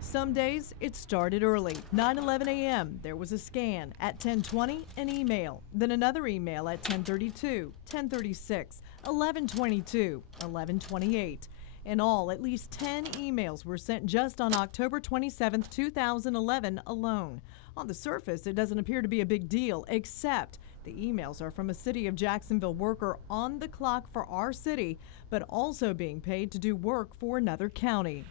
Some days it started early, 9:11 a.m. There was a scan. At 10:20, an email. Then another email at 10:32, 10:36, 11:22, 11:28. In all, at least 10 emails were sent just on October 27, 2011 alone. On the surface, it doesn't appear to be a big deal, except the emails are from a City of Jacksonville worker on the clock for our city, but also being paid to do work for another county.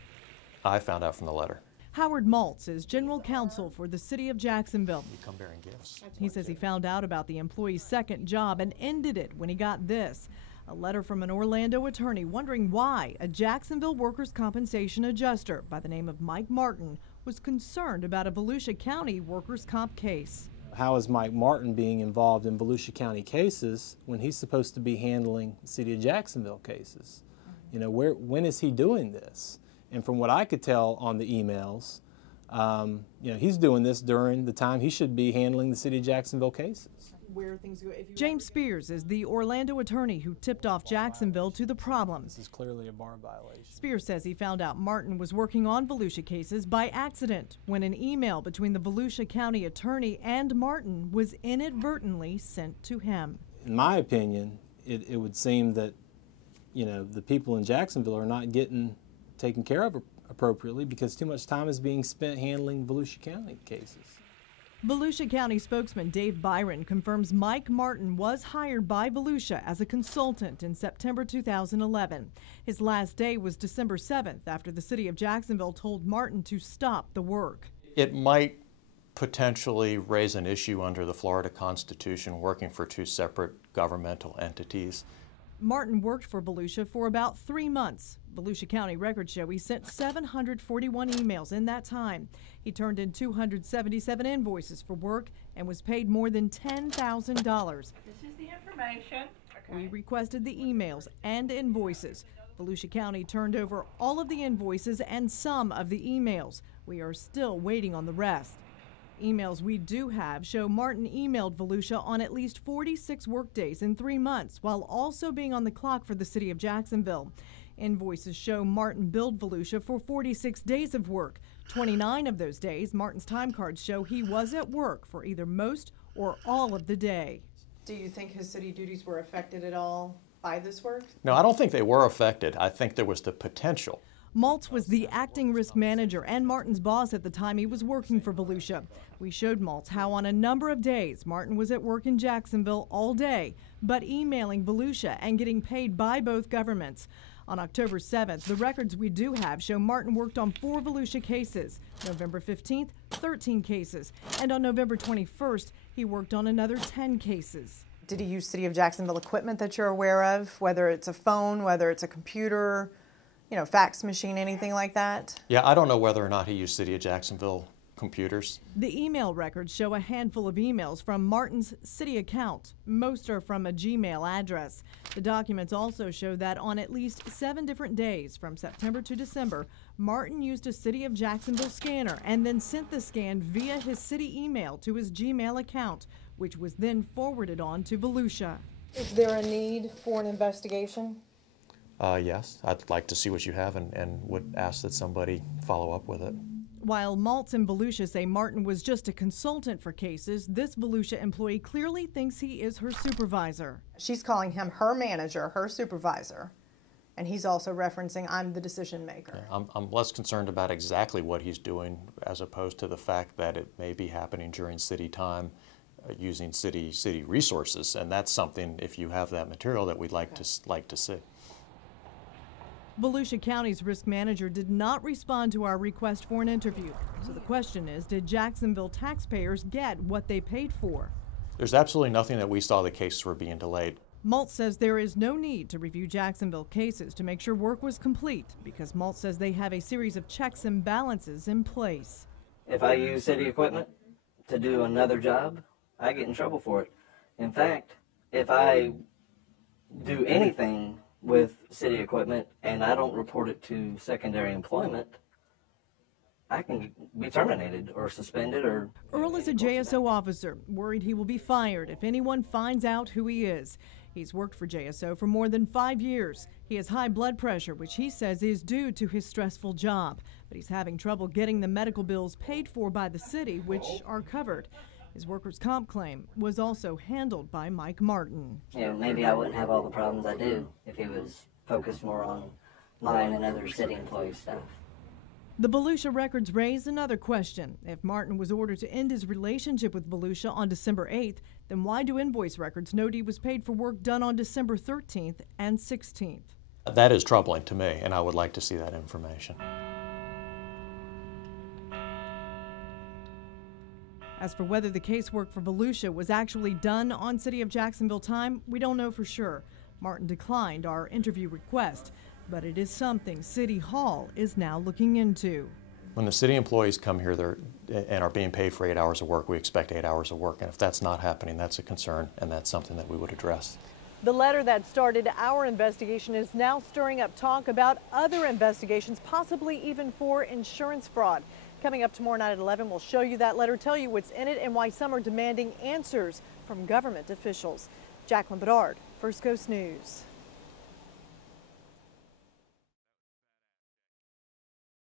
I found out from the letter. Howard Maltz is general counsel for the City of Jacksonville. You come bearing gifts. He says he found out about the employee's second job and ended it when he got this. A letter from an Orlando attorney wondering why a Jacksonville workers' compensation adjuster by the name of Mike Martin was concerned about a Volusia County workers' comp case. How is Mike Martin being involved in Volusia County cases when he's supposed to be handling City of Jacksonville cases? You know, when is he doing this? And from what I could tell on the emails, you know, he's doing this during the time he should be handling the City of Jacksonville cases. Where things go, James Spears is the Orlando attorney who tipped off Jacksonville to the problem. This is clearly a bar violation. Spears says he found out Martin was working on Volusia cases by accident when an email between the Volusia County attorney and Martin was inadvertently sent to him. In my opinion, it would seem that, you know, the people in Jacksonville are not getting taken care of appropriately because too much time is being spent handling Volusia County cases. Volusia County spokesman Dave Byron confirms Mike Martin was hired by Volusia as a consultant in September 2011. His last day was December 7th after the City of Jacksonville told Martin to stop the work. It might potentially raise an issue under the Florida Constitution working for two separate governmental entities. Martin worked for Volusia for about 3 months. Volusia County records show he sent 741 emails in that time. He turned in 277 invoices for work and was paid more than $10,000. This is the information. Okay. We requested the emails and invoices. Volusia County turned over all of the invoices and some of the emails. We are still waiting on the rest. Emails we do have show Martin emailed Volusia on at least 46 workdays in 3 months, while also being on the clock for the City of Jacksonville. Invoices show Martin billed Volusia for 46 days of work. 29 of those days, Martin's time cards show he was at work for either most or all of the day. Do you think his city duties were affected at all by this work? No, I don't think they were affected. I think there was the potential. Maltz was the acting risk manager and Martin's boss at the time he was working for Volusia. We showed Maltz how on a number of days Martin was at work in Jacksonville all day, but emailing Volusia and getting paid by both governments. On October 7th, the records we do have show Martin worked on 4 Volusia cases. November 15th, 13 cases. And on November 21st, he worked on another 10 cases. Did he use City of Jacksonville equipment that you're aware of, whether it's a phone, whether it's a computer, you know, fax machine, anything like that? Yeah, I don't know whether or not he used City of Jacksonville computers. The email records show a handful of emails from Martin's city account. Most are from a Gmail address. The documents also show that on at least 7 different days from September to December, Martin used a City of Jacksonville scanner and then sent the scan via his city email to his Gmail account, which was then forwarded on to Volusia. Is there a need for an investigation? Yes, I'd like to see what you have and would ask that somebody follow up with it. While Maltz and Volusia say Martin was just a consultant for cases, this Volusia employee clearly thinks he is her supervisor. She's calling him her manager, her supervisor, and he's also referencing, I'm the decision maker. Yeah, I'm less concerned about exactly what he's doing as opposed to the fact that it may be happening during city time using city resources, and that's something, if you have that material, that we'd like to see. Volusia County's risk manager did not respond to our request for an interview. So the question is, did Jacksonville taxpayers get what they paid for? There's absolutely nothing that we saw the cases were being delayed. Maltz says there is no need to review Jacksonville cases to make sure work was complete because Maltz says they have a series of checks and balances in place. If I use city equipment to do another job, I get in trouble for it. In fact, if I do anything with city equipment and I don't report it to secondary employment, I can be terminated or suspended or... Earl is a JSO officer, worried he will be fired if anyone finds out who he is. He's worked for JSO for more than 5 years. He has high blood pressure, which he says is due to his stressful job. But he's having trouble getting the medical bills paid for by the city, which are covered. His workers' comp claim was also handled by Mike Martin. Maybe I wouldn't have all the problems I do if he was focused more on mine and other city employee stuff. The Volusia records raise another question. If Martin was ordered to end his relationship with Volusia on December 8th, then why do invoice records note he was paid for work done on December 13th and 16th? That is troubling to me, and I would like to see that information. As for whether the casework for Volusia was actually done on City of Jacksonville time, we don't know for sure. Martin declined our interview request, but it is something City Hall is now looking into. When the city employees come here and are being paid for 8 hours of work, we expect 8 hours of work, and if that's not happening, that's a concern, and that's something that we would address. The letter that started our investigation is now stirring up talk about other investigations, possibly even for insurance fraud. Coming up tomorrow night at 11, we'll show you that letter, tell you what's in it, and why some are demanding answers from government officials. Jacqueline Bedard, First Coast News.